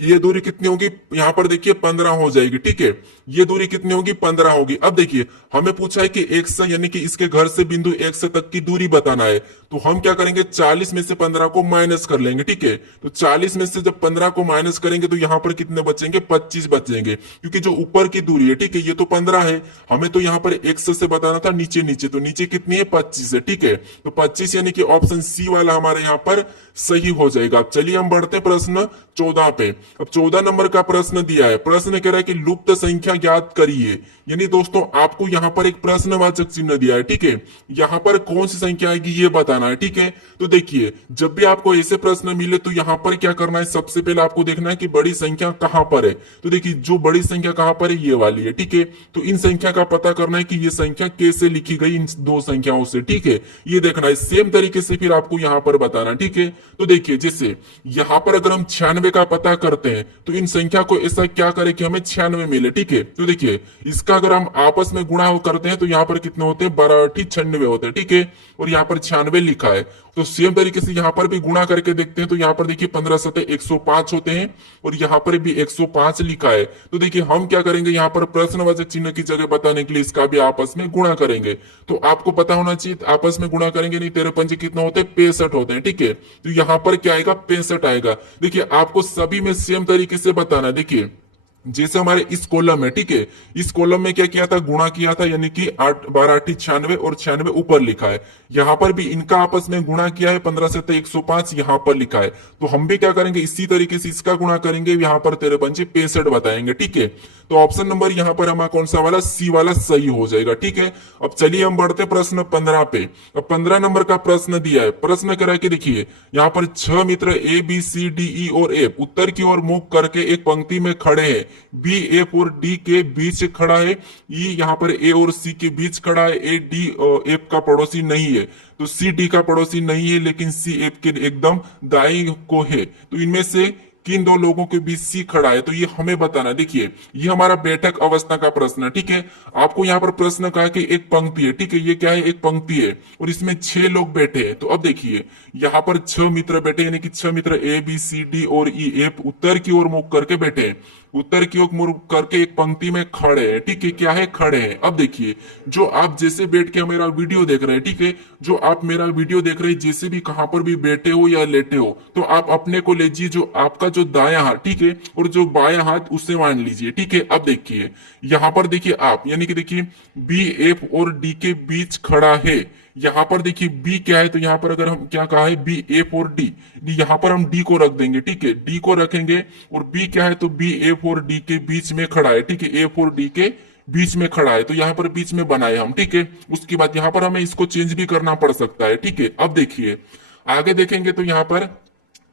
ये दूरी कितनी होगी, यहाँ पर देखिए 15 हो जाएगी, ठीक है। ये दूरी कितनी होगी, 15 होगी। अब देखिए हमें पूछा है कि x यानी कि इसके घर से बिंदु x तक की दूरी बताना है, तो हम क्या करेंगे, 40 में से 15 को माइनस कर लेंगे, ठीक है। तो 40 में से जब 15 को माइनस करेंगे तो यहाँ पर कितने बचेंगे, 25 बचेंगे, क्योंकि जो ऊपर की दूरी है, ठीक है, ये तो 15 है, हमें तो यहाँ पर x से बताना था नीचे नीचे, तो नीचे कितनी है, 25 है, ठीक है। तो 25 यानी कि ऑप्शन सी वाला हमारे यहाँ पर सही हो जाएगा। अब चलिए हम बढ़ते प्रश्न 14 पे। अब 14 नंबर का प्रश्न दिया है, प्रश्न कह रहा है कि लुप्त संख्या ज्ञात करिए। यानी दोस्तों आपको यहाँ पर एक प्रश्नवाचक चिन्ह दिया है, ठीक है, यहाँ पर कौन सी संख्या आएगी ये बताना है, ठीक है। तो देखिए जब भी आपको ऐसे प्रश्न मिले तो यहाँ पर क्या करना है, सबसे पहले आपको देखना है कि बड़ी संख्या कहाँ पर है। तो देखिए जो बड़ी संख्या कहाँ पर है, ये वाली है, ठीक है। तो इन संख्या का पता करना है कि ये संख्या कैसे लिखी गई इन दो संख्याओं से, ठीक है, ये देखना है। सेम तरीके से फिर आपको यहाँ पर बताना, ठीक है। तो देखिए जैसे यहाँ पर अगर हम 96 का पता करते हैं तो इन संख्या को ऐसा क्या करें कि हमें 96 मिले, ठीक है। तो देखिए इसका अगर हम आपस में गुणा करते हैं तो यहाँ पर कितने होते हैं, 12 8 96 होते हैं, ठीक है। और यहाँ पर 96 लिखा है। तो सेम तरीके से यहाँ पर भी गुणा करके देखते हैं तो यहाँ पर देखिए 15 सतह 105 होते हैं और यहाँ पर भी 105 लिखा है। तो देखिए हम क्या करेंगे, यहाँ पर प्रश्नवाचक चिन्ह की जगह बताने के लिए इसका भी आपस में गुणा करेंगे। तो आपको पता होना चाहिए आपस में गुणा करेंगे, नहीं 13 पंजे कितना होते हैं, 65 होते हैं, ठीक है। तो यहाँ पर क्या आएगा, 65 आएगा। देखिए आपको सभी में सेम तरीके से बताना है। देखिए जैसे हमारे इस कॉलम है, ठीक है, इस कॉलम में क्या किया था, गुणा किया था, यानी कि 8 12 8 96 और 96 ऊपर लिखा है। यहाँ पर भी इनका आपस में गुणा किया है, 15 से 105 यहाँ पर लिखा है। तो हम भी क्या करेंगे, इसी तरीके से इसका गुणा करेंगे, यहाँ पर 13 पंचे 65 बताएंगे, ठीक है। तो ऑप्शन नंबर यहाँ पर हमारा कौन सा वाला, सी वाला सही हो जाएगा, ठीक है। अब चलिए हम बढ़ते प्रश्न 15 पे। अब 15 नंबर का प्रश्न दिया है, प्रश्न कह रहा है कि देखिए यहाँ पर 6 मित्र A B C D E और एफ उत्तर की ओर मुख करके एक पंक्ति में खड़े हैं। बी एफ और डी के बीच खड़ा है, ई यहाँ पर ए और सी के बीच खड़ा है, ए डी एफ का पड़ोसी नहीं है, तो सी डी का पड़ोसी नहीं है, लेकिन सी एफ के एकदम दाई को है। तो इनमें से किन दो लोगों के बीच सी खड़ा है, तो ये हमें बताना। देखिए ये हमारा बैठक अवस्था का प्रश्न है, ठीक है। आपको यहाँ पर प्रश्न कहा कि एक पंक्ति है, ठीक है, ये क्या है, एक पंक्ति है और इसमें 6 लोग बैठे हैं। तो अब देखिए यहाँ पर 6 मित्र बैठे, यानी कि 6 मित्र ए बी सी डी और ई एफ उत्तर की ओर मुख करके बैठे हैं, उत्तर की ओर मुख करके एक पंक्ति में खड़े हैं, ठीक है, क्या है, खड़े हैं। अब देखिए जो आप जैसे बैठ के मेरा वीडियो देख रहे हैं, ठीक है, जो आप मेरा वीडियो देख रहे हैं, जैसे भी कहां पर भी बैठे हो या लेटे हो, तो आप अपने को लीजिए जो आपका जो दायां हाथ, ठीक है, और जो बायां हाथ उससे मान लीजिए, ठीक है। अब देखिए यहां पर देखिए आप, यानी कि देखिए बी एफ और डी के बीच खड़ा है। यहाँ पर देखिए बी क्या है, तो यहाँ पर अगर हम क्या कहा है, बी एफ और डी, यहाँ पर हम डी को रख देंगे, ठीक है, डी को रखेंगे। और बी क्या है, तो बी एफ और डी के बीच में खड़ा है, ठीक है, एफ और डी के बीच में खड़ा है, तो यहाँ पर बीच में बनाए हम, ठीक है। उसके बाद यहाँ पर हमें इसको चेंज भी करना पड़ सकता है, ठीक है। अब देखिए आगे देखेंगे तो यहाँ पर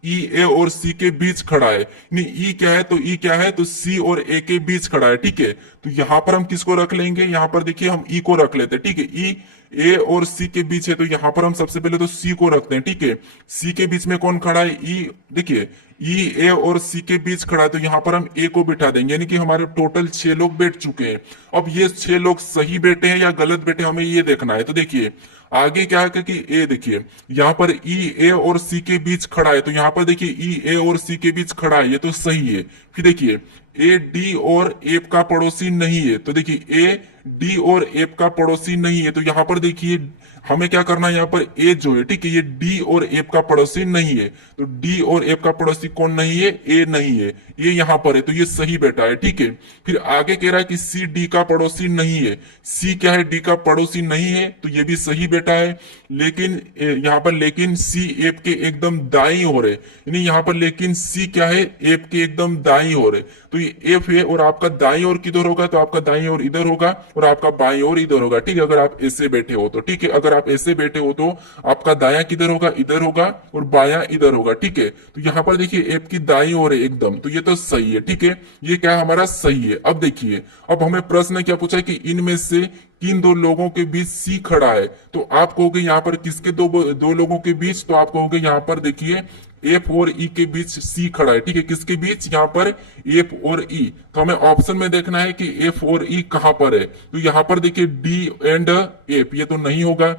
ई ए और सी के बीच खड़ा है, नहीं ई क्या है, तो ई क्या है, तो सी और ए के बीच खड़ा है, ठीक है। तो यहाँ पर हम किसको रख लेंगे, यहाँ पर देखिए हम ई को रख लेते हैं, ठीक है। ई ए और सी के बीच है, तो यहाँ पर हम सबसे पहले तो सी को रखते हैं, ठीक है। सी के बीच में कौन खड़ा है, ई, देखिए ई ए और सी के बीच खड़ा है, तो यहाँ पर हम ए को बिठा देंगे, यानी कि हमारे टोटल 6 लोग बैठ चुके हैं। अब ये 6 लोग सही बैठे हैं या गलत बैठे, हमें ये देखना है। तो देखिए आगे क्या है कि ए, देखिए यहाँ पर ई ए और सी के बीच खड़ा है, तो यहाँ पर देखिए ई ए और सी के बीच खड़ा है, ये तो सही है। फिर देखिए ए डी और एफ का पड़ोसी नहीं है, तो देखिए ए डी और एफ का पड़ोसी नहीं है, तो यहाँ पर देखिए हमें क्या करना है, यहाँ पर ए जो है, ठीक है, ये डी और एफ का पड़ोसी नहीं है, तो डी और एफ का पड़ोसी कौन नहीं है, ए नहीं है, ये यहाँ पर है, तो ये सही बैठा है, ठीक है। फिर आगे कह रहा है कि सी डी का पड़ोसी नहीं है, सी क्या है, डी का पड़ोसी नहीं है, तो ये भी सही बैठा है। लेकिन यहाँ पर लेकिन सी एफ के एकदम दाई हो रहे, यानी यहाँ पर लेकिन सी क्या है, एफ के एकदम दाई हो रहे, तो ये एफ है और आपका दाई ओर किधर होगा, तो आपका दाई ओर इधर होगा और आपका बाई ओर इधर होगा, ठीक है, अगर आप ऐसे बैठे हो तो, ठीक है। अगर आप ऐसे बैठे हो तो आपका दाया किधर होगा, इधर होगा और बाया इधर होगा, ठीक है। तो यहाँ पर देखिए एफ की दाई ओर है एकदम, तो ये तो सही है, ठीक है, ये क्या हमारा सही है। अब देखिए अब हमें प्रश्न क्या पूछा है कि इनमें से किन दो लोगों के बीच सी खड़ा है, तो आप कहोगे यहाँ पर किसके दो लोगों के बीच, तो आप कहोगे यहाँ पर देखिए एफ और ई के बीच सी खड़ा है, ठीक है, किसके बीच, यहाँ पर एफ और ई। तो हमें ऑप्शन में देखना है कि एफ और ई कहां पर है, तो यहाँ पर देखिए डी एंड एफ, ये तो नहीं होगा।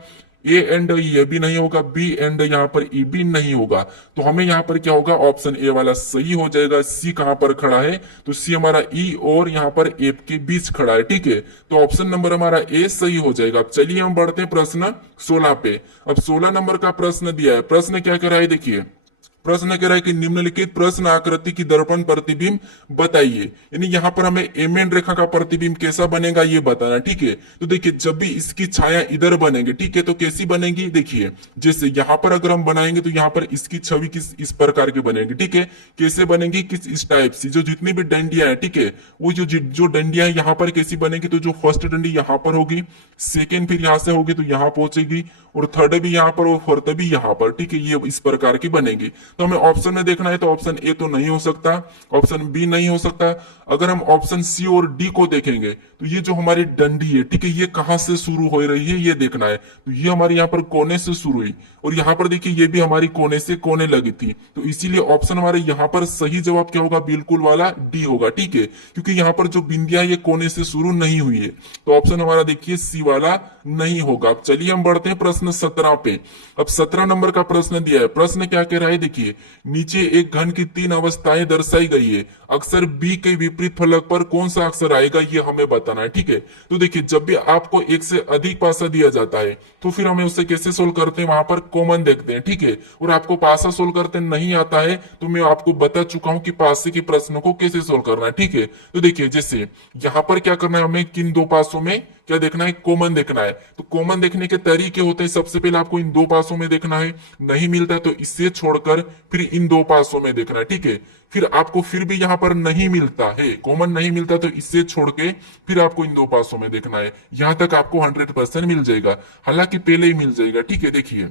ए एंड ये भी नहीं होगा, बी एंड यहाँ पर ई भी नहीं होगा। तो हमें यहाँ पर क्या होगा, ऑप्शन ए वाला सही हो जाएगा। सी कहाँ पर खड़ा है, तो सी हमारा ई और यहाँ पर एफ के बीच खड़ा है, ठीक है। तो ऑप्शन नंबर हमारा ए सही हो जाएगा। अब चलिए हम बढ़ते हैं प्रश्न 16 पे। अब 16 नंबर का प्रश्न दिया है। प्रश्न क्या कह रहा है, देखिए प्रश्न कह रहा है कि निम्नलिखित प्रश्न आकृति की दर्पण प्रतिबिंब बताइए। यानी यहाँ पर हमें एमएन रेखा का प्रतिबिंब कैसा बनेगा ये बताना, ठीक है। तो देखिए जब भी इसकी छाया इधर बनेगी, ठीक है, तो कैसी बनेगी, देखिए जैसे यहाँ पर अगर हम बनाएंगे तो यहाँ पर इसकी छवि किस इस प्रकार की बनेगी, ठीक है। कैसे बनेगी, किस इस टाइप से, जो जितनी भी डंडियां है, ठीक है, वो जो डंडियां यहाँ पर कैसी बनेगी, तो जो फर्स्ट डंडी यहाँ पर होगी, सेकेंड फिर यहाँ से होगी तो यहाँ पहुंचेगी, और थर्ड भी यहाँ पर और फोर्थ भी यहाँ पर, ठीक है, ये इस प्रकार की बनेगी। तो हमें ऑप्शन में देखना है, तो ऑप्शन ए तो नहीं हो सकता, ऑप्शन बी नहीं हो सकता। अगर हम ऑप्शन सी और डी को देखेंगे तो ये जो हमारी डंडी है, ठीक है, ये कहां से शुरू हो रही है ये देखना है। तो ये हमारे यहाँ पर कोने से शुरू हुई, और यहाँ पर देखिए ये भी हमारी कोने से कोने लगी थी। तो इसीलिए ऑप्शन हमारे यहाँ पर सही जवाब क्या होगा, बिल्कुल वाला डी होगा, ठीक है, क्योंकि यहाँ पर जो बिंदिया ये कोने से शुरू नहीं हुई है। तो ऑप्शन हमारा देखिए सी वाला नहीं होगा। अब चलिए हम बढ़ते हैं प्रश्न 17 पे। अब 17 नंबर का प्रश्न दिया है। प्रश्न क्या कह रहा है, देखिए नीचे एक घन की 3 अवस्थाएं दर्शाई गई है, अक्षर बी के विपरीत फलक पर कौन सा अक्षर आएगा ये हमें बताना है, ठीक है। तो देखिए जब भी आपको एक से अधिक पासा दिया जाता है तो फिर हमें उससे कैसे सोल्व करते हैं, वहां पर कॉमन देखते हैं, ठीक है। और आपको पासा सोल्व करते नहीं आता है तो मैं आपको बता चुका हूं कि पासे के प्रश्नों को कैसे सोल्व करना है, ठीक है। तो देखिए जैसे यहाँ पर क्या करना है, हमें किन दो पासों में क्या देखना है, कॉमन देखना है। तो कॉमन देखने के तरीके होते हैं, सबसे पहले आपको इन दो पासों में देखना है, नहीं मिलता है तो इससे छोड़कर फिर इन दो पासों में देखना है, ठीक है। फिर आपको फिर भी यहाँ पर नहीं मिलता है, कॉमन नहीं मिलता, तो इससे छोड़ के फिर आपको इन दो पासों में देखना है। यहां तक आपको 100% मिल जाएगा, हालांकि पहले ही मिल जाएगा, ठीक है। देखिए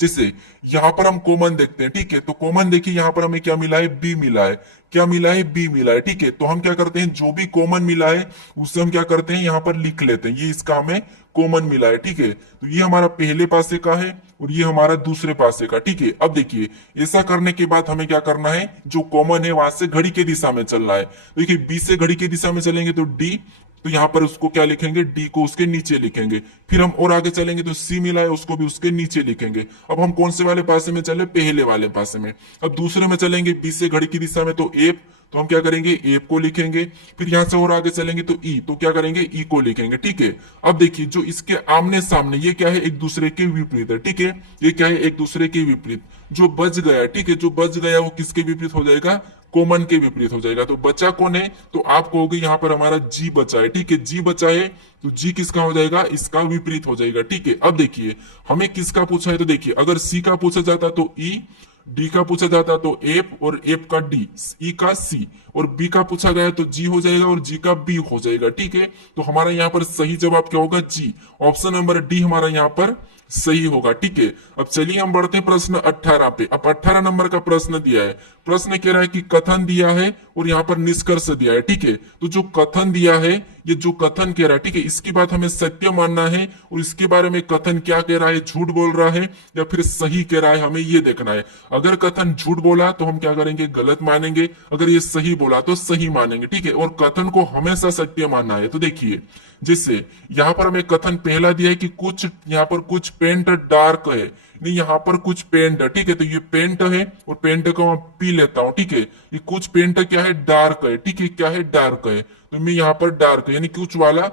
जैसे यहाँ पर हम कॉमन देखते हैं, ठीक है, तो कॉमन देखिए यहाँ पर हमें क्या मिला है, बी मिला है, क्या मिला है, बी मिला है, ठीक है। तो हम क्या करते हैं, जो भी कॉमन मिला है उससे हम क्या करते हैं, यहाँ पर लिख लेते हैं, ये इसका हमें कॉमन मिला है, ठीक है। तो ये हमारा पहले पासे का है और ये हमारा दूसरे पासे का, ठीक है। अब देखिए ऐसा करने के बाद हमें क्या करना है, जो कॉमन है वहां से घड़ी की दिशा में चलना है। देखिए बी से घड़ी की दिशा में चलेंगे तो डी, तो यहाँ पर उसको क्या लिखेंगे, डी को उसके नीचे लिखेंगे। फिर हम और आगे चलेंगे तो सी मिला है, उसको भी उसके नीचे लिखेंगे। अब हम कौन से वाले पासे में चले, पहले वाले पासे में। अब दूसरे में चलेंगे बी से घड़ी की दिशा में तो एफ, तो हम क्या करेंगे, एफ को लिखेंगे। फिर यहां से और आगे चलेंगे तो ई, तो क्या करेंगे, ई को लिखेंगे, ठीक है। अब देखिए जो इसके आमने सामने ये क्या है, एक दूसरे के विपरीत है, ठीक है। ये क्या है, एक दूसरे के विपरीत। जो बच गया, ठीक है, जो बच गया वो किसके विपरीत हो जाएगा, कॉमन के विपरीत हो जाएगा। तो बचा कौन है, तो आप कहोगे यहाँ पर हमारा जी बचा है, ठीक है। जी बचा है तो जी किसका हो जाएगा, इसका विपरीत हो जाएगा, ठीक है। अब देखिए हमें किसका पूछा है, तो देखिए अगर सी का पूछा जाता तो ई, डी का पूछा जाता तो एफ, और एफ का डी, ई का सी, और बी का पूछा गया तो जी हो जाएगा और जी का बी हो जाएगा, ठीक है। तो हमारा यहाँ पर सही जवाब क्या होगा, जी। ऑप्शन नंबर डी हमारा यहाँ पर सही होगा, ठीक है। अब चलिए हम बढ़ते हैं प्रश्न 18 पे। अब 18 नंबर का प्रश्न दिया है। प्रश्न कह रहा है कि कथन दिया है और यहाँ पर निष्कर्ष दिया है, ठीक है। तो जो कथन दिया है, ये जो कथन कह रहा है, ठीक है, इसकी बात हमें सत्य मानना है, और इसके बारे में कथन क्या कह रहा है, झूठ बोल रहा है या फिर सही कह रहा है, हमें ये देखना है। अगर कथन झूठ बोला तो हम क्या करेंगे, गलत मानेंगे। अगर ये सही बोला तो सही मानेंगे, ठीक है। और कथन को हमेशा सत्य मानना है। तो देखिए जैसे यहाँ पर हमें कथन पहला दिया है कि कुछ यहाँ पर कुछ पेंट डार्क है, नहीं यहाँ पर कुछ पेंट है, ठीक है। तो ये पेंट है और पेंट को मैं पी लेता हूँ, ठीक है। ये कुछ पेंट क्या है, डार्क है, ठीक है, क्या है, डार्क है। तो मैं यहाँ पर डार्क है यानी कुछ वाला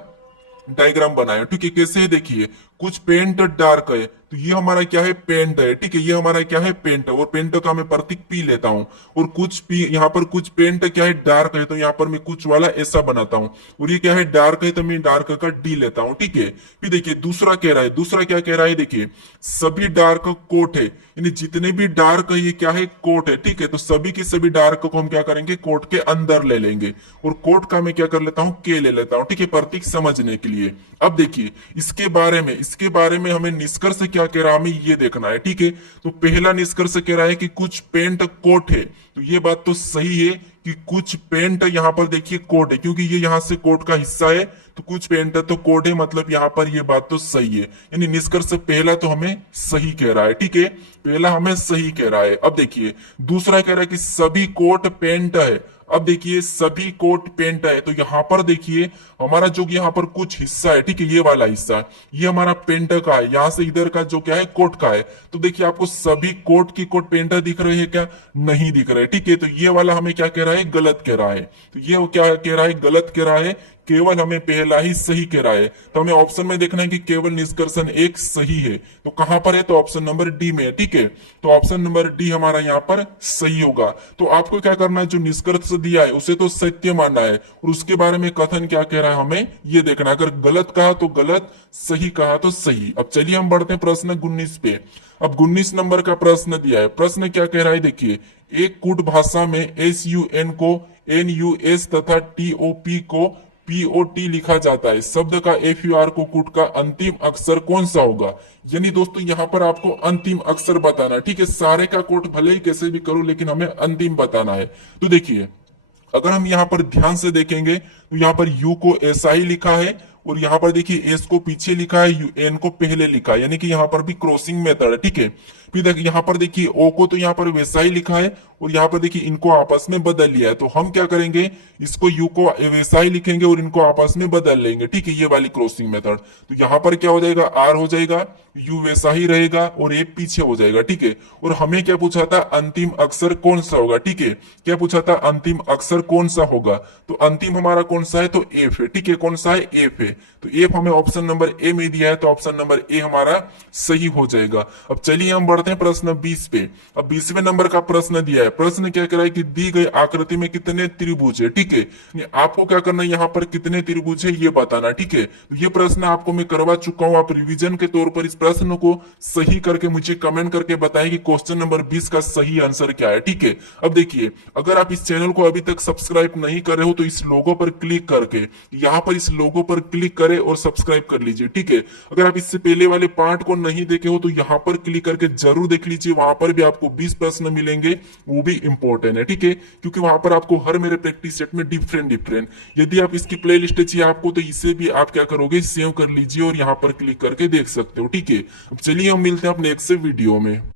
डायग्राम बनाया, ठीक है। कैसे है, देखिए कुछ पेंट डार्क है, तो ये हमारा क्या है, पेंट है, ठीक है। ये हमारा क्या है, पेंट है, और पेंट का मैं प्रतीक पी लेता हूँ। और कुछ पी यहाँ पर कुछ पेंट क्या है, डार्क है, तो यहाँ पर मैं कुछ वाला ऐसा बनाता हूँ। और ये क्या है, डार्क है, तो मैं डार्क का डी लेता हूँ, ठीक है। फिर देखिए दूसरा कह रहा है, दूसरा क्या कह रहा है, देखिए सभी डार्क कोट है, यानी जितने भी डार्क है ये क्या है, कोट है, ठीक है। तो सभी के सभी डार्क को हम क्या करेंगे, कोट के अंदर ले लेंगे, और कोट का मैं क्या कर लेता हूँ, के ले लेता हूँ, ठीक है, प्रतीक समझने के लिए। अब देखिए इसके बारे में हमें निष्कर्ष क्या कह रहा है, हमें ये देखना है, ठीक है। तो पहला निष्कर्ष कह रहा है कि कुछ पेंट कोट है, तो ये बात तो सही है कि कुछ पेंट यहाँ पर देखिए कोड है, क्योंकि ये यहाँ से कोड का हिस्सा है, तो कुछ पेंट है तो कोड है, मतलब यहाँ पर ये बात तो सही है। यानी निष्कर्ष पहला तो हमें सही कह रहा है, ठीक है, पहला हमें सही कह रहा है। अब देखिए दूसरा कह रहा है कि सभी कोट पेंट है। अब देखिए सभी कोट पेंट है, तो यहाँ पर देखिए हमारा जो यहाँ पर कुछ हिस्सा है, ठीक है, ये वाला हिस्सा ये हमारा पेंट का है, यहाँ से इधर का जो क्या है कोट का है। तो देखिए आपको सभी कोट की कोट पेंट दिख रहे हैं क्या? नहीं दिख रहे, ठीक है। तो ये वाला हमें क्या कह रहा है? गलत कह रहा है। तो ये क्या कह रहा है? गलत कह रहा है। केवल हमें पहला ही सही कह रहा है। तो हमें ऑप्शन में देखना है कि केवल निष्कर्षण एक सही है। तो कहां पर है? तो ऑप्शन नंबर डी में है, ठीक है। तो ऑप्शन नंबर डी हमारा यहाँ पर सही होगा। तो आपको क्या करना है? जो निष्कर्ष दिया है उसे तो सत्य मानना है, और उसके बारे में कथन क्या कह रहा है हमें ये देखना है। अगर गलत कहा तो गलत, सही कहा तो सही। अब चलिए हम बढ़ते हैं प्रश्न 19 पे। अब 19 नंबर का प्रश्न दिया है। प्रश्न क्या कह रहा है देखिए, एक कूट भाषा में SUN को NUS तथा TOP को POT लिखा जाता है। शब्द का FUR को कूट का अंतिम अक्षर कौन सा होगा? यानी दोस्तों यहाँ पर आपको अंतिम अक्षर बताना है, ठीक है। सारे का कोट भले ही कैसे भी करो, लेकिन हमें अंतिम बताना है। तो देखिए अगर हम यहाँ पर ध्यान से देखेंगे तो यहाँ पर यू को ऐसा ही लिखा है, और यहाँ पर देखिए एस को पीछे लिखा है, एन को पहले लिखा है, यानी कि यहाँ पर भी क्रॉसिंग मेथड है, ठीक है। फिर देखिए यहाँ पर देखिए ओ को तो यहाँ पर वैसा ही लिखा है, और यहाँ पर देखिए इनको आपस में बदल लिया है। तो हम क्या करेंगे, इसको यू को वैसा ही लिखेंगे और इनको आपस में बदल लेंगे, ठीक है, ये वाली क्रॉसिंग मेथड। तो यहाँ पर क्या हो जाएगा? आर हो जाएगा, यू वैसा ही रहेगा और ए पीछे हो जाएगा, ठीक है। और हमें क्या पूछा था? अंतिम अक्षर कौन सा होगा, ठीक है। क्या पूछा था? अंतिम अक्षर कौन सा होगा? तो अंतिम हमारा कौन सा है? तो एफ है, ठीक है। कौन सा है? एफ है। तो एफ हमें ऑप्शन नंबर ए में दिया है, तो ऑप्शन नंबर ए हमारा सही हो जाएगा। अब चलिए हम बढ़ते हैं प्रश्न 20 पे। अब 20वें नंबर का प्रश्न दिया है। प्रश्न क्या कह रहा है कि दी गई आकृति में कितने त्रिभुज है, ठीक है। आपको क्या करना है, यहाँ पर कितने त्रिभुज है ये बताना, ठीक है। तो ये प्रश्न आपको मैं करवा चुका हूं। आप रिवीजन के तौर पर इस प्रश्न को सही करके मुझे कमेंट करके बताएं कि क्वेश्चन नंबर 20 का सही आंसर क्या है, ठीक है। अब देखिए अगर आप इस चैनल को अभी तक सब्सक्राइब नहीं कर रहे हो तो इस लोगो पर क्लिक करके यहाँ पर इस लोगो पर क्लिक करें और सब्सक्राइब कर लीजिए, ठीक है। अगर आप इससे पहले वाले पार्ट को नहीं देखे हो तो यहाँ पर क्लिक करके जरूर देख लीजिए। वहां पर भी आपको 20 प्रश्न मिलेंगे, वो भी इंपॉर्टेंट है, ठीक है, क्योंकि वहां पर आपको हर मेरे प्रैक्टिस सेट में डिफरेंट यदि आप इसकी प्ले लिस्ट चाहिए आपको, तो इसे भी आप क्या करोगे, सेव कर लीजिए और यहाँ पर क्लिक करके देख सकते हो, ठीक है। अब चलिए हम मिलते हैं अपने नेक्स्ट वीडियो में।